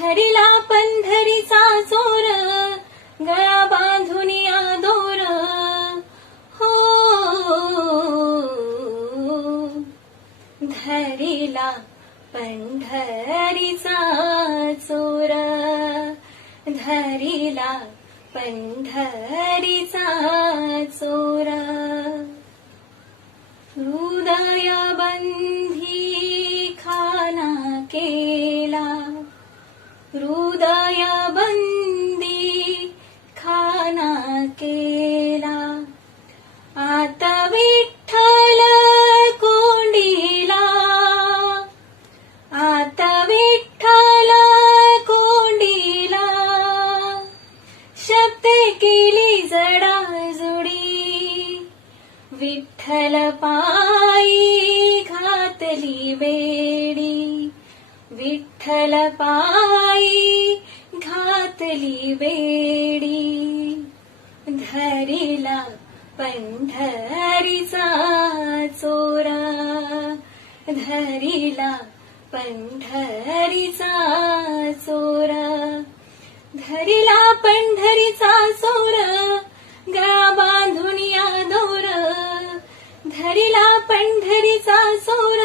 धरिला पंढरीचा चोर, गळा बांधून या दोर. हो धरिला पंढरीचा चोर, धरिला पंढरीचा चोर. हृदय बंधी खाना केला, हृदय बंदी खाना केला. आता विठ्ठल कोंडीला, आता विठ्ठल कोंडीला. शब्दे केली जडाजुडी, विठ्ठल पायी घातली बेडी, विठ्ठल पायी घातली बेडी. धरिला पंढरीचा चोर, धरिला पंढरीचा चोर. धरिला पंढरीचा चोर, गळा बांधून या दोर. धरिला पंढरीचा चोर,